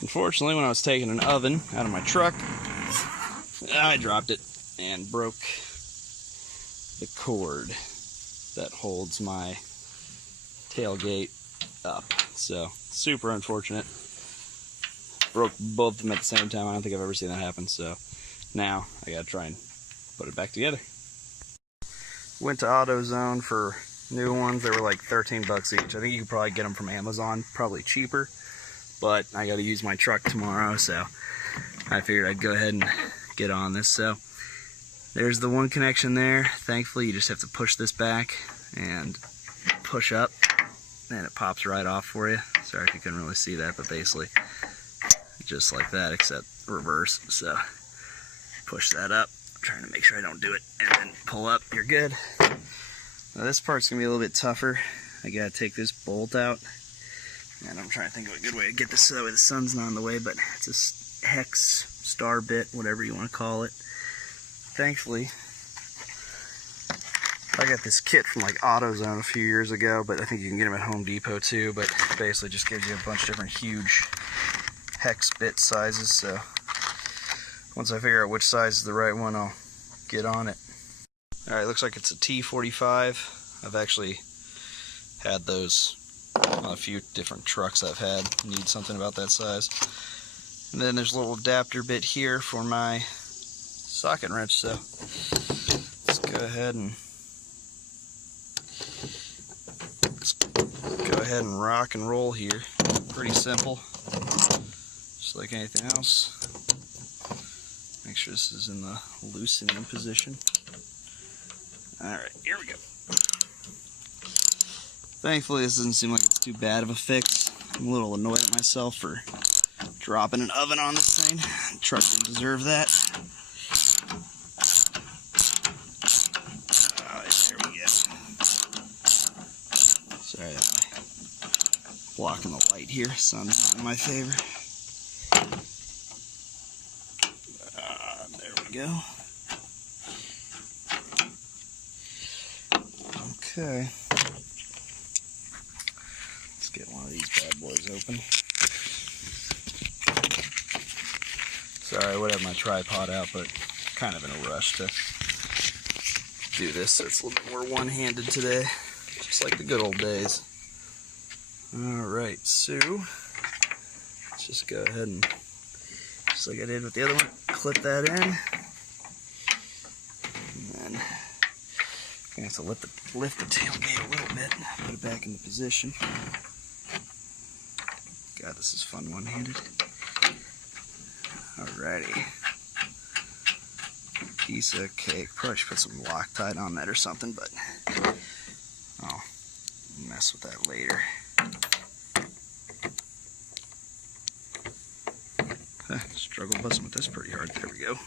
Unfortunately, when I was taking an oven out of my truck, I dropped it and broke the cord that holds my tailgate up. So, super unfortunate. Broke both of them at the same time. I don't think I've ever seen that happen, so now I gotta try and put it back together. Went to AutoZone for new ones. They were like 13 bucks each. I think you could probably get them from Amazon, probably cheaper, but I gotta use my truck tomorrow, so I figured I'd go ahead and get on this. So there's the one connection there. Thankfully, you just have to push this back and push up, and it pops right off for you. Sorry if you couldn't really see that, but basically just like that, except reverse. So push that up, I'm trying to make sure I don't do it, and then pull up, you're good. Now this part's gonna be a little bit tougher. I gotta take this bolt out, and I'm trying to think of a good way to get this so that way the sun's not in the way, but it's a hex, star bit, whatever you want to call it. Thankfully, I got this kit from like AutoZone a few years ago, but I think you can get them at Home Depot too, but basically just gives you a bunch of different huge hex bit sizes. So once I figure out which size is the right one, I'll get on it. Alright, looks like it's a T45. I've actually had those on a few different trucks I've had. Need something about that size. And then there's a little adapter bit here for my socket wrench, so let's go ahead and rock and roll here. Pretty simple, just like anything else. Make sure this is in the loosening position. Alright, here we go. Thankfully, this doesn't seem like it's too bad of a fix. I'm a little annoyed at myself for dropping an oven on this thing. The truck didn't deserve that. Alright, there we go. Sorry, I'm blocking the light here. Sun's not in my favor. There we go. Okay. Let's get one of these bad boys open. Sorry, I would have my tripod out, but kind of in a rush to do this, so it's a little bit more one-handed today, just like the good old days. Alright, so let's just go ahead and, just like I did with the other one, clip that in. And then I'm going to have to lift the tailgate a little bit, put it back into position. God, this is fun one-handed. Alrighty. Piece of cake. Probably should put some Loctite on that or something, but I'll mess with that later. Struggle busting with this pretty hard. There we go.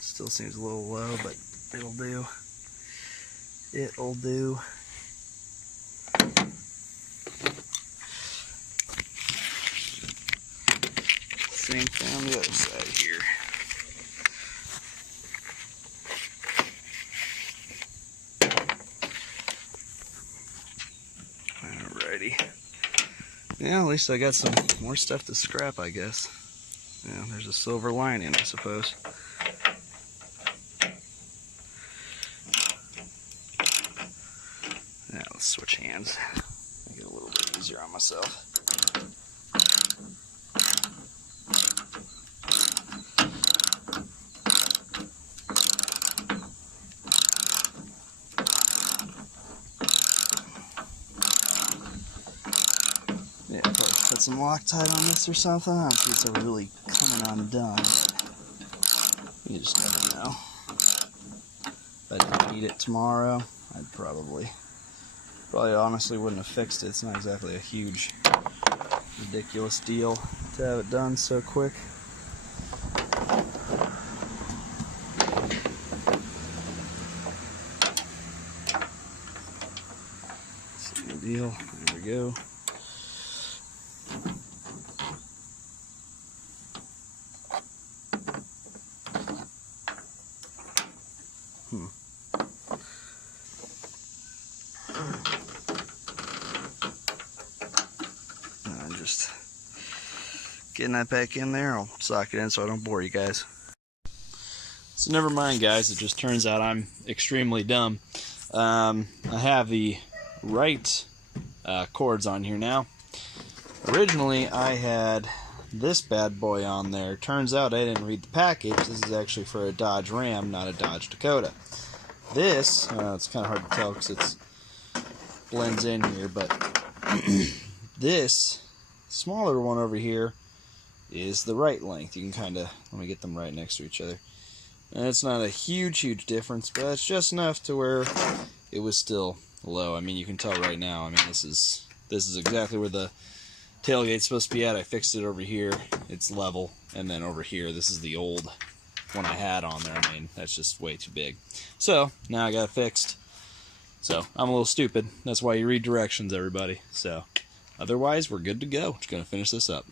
Still seems a little low, but it'll do. It'll do. Same thing on the other side here. Alrighty. Yeah, at least I got some more stuff to scrap, I guess. Yeah, there's a silver lining, I suppose. Yeah, let's switch hands. Make it a little bit easier on myself. Yeah, probably put some Loctite on this or something. I don't think it's ever really coming undone, but you just never know. If I didn't need it tomorrow, I'd probably honestly wouldn't have fixed it. It's not exactly a huge, ridiculous deal to have it done so quick. Same deal. There we go. I'm just getting that back in there. I'll sock it in so I don't bore you guys. So never mind, guys. It just turns out I'm extremely dumb. I have the right cords on here now. Originally, I had this bad boy on there. Turns out I didn't read the package. This is actually for a Dodge Ram, not a Dodge Dakota. This, it's kind of hard to tell because it blends in here, but this smaller one over here is the right length. You can kind of, let me get them right next to each other. And it's not a huge difference, but it's just enough to where it was still low. I mean, you can tell right now. I mean, this is exactly where the tailgate's supposed to be at. I fixed it over here. It's level. And then over here, this is the old one I had on there. I mean, that's just way too big. So, now I got it fixed. So, I'm a little stupid. That's why you read directions, everybody. So, otherwise, we're good to go. Just going to finish this up.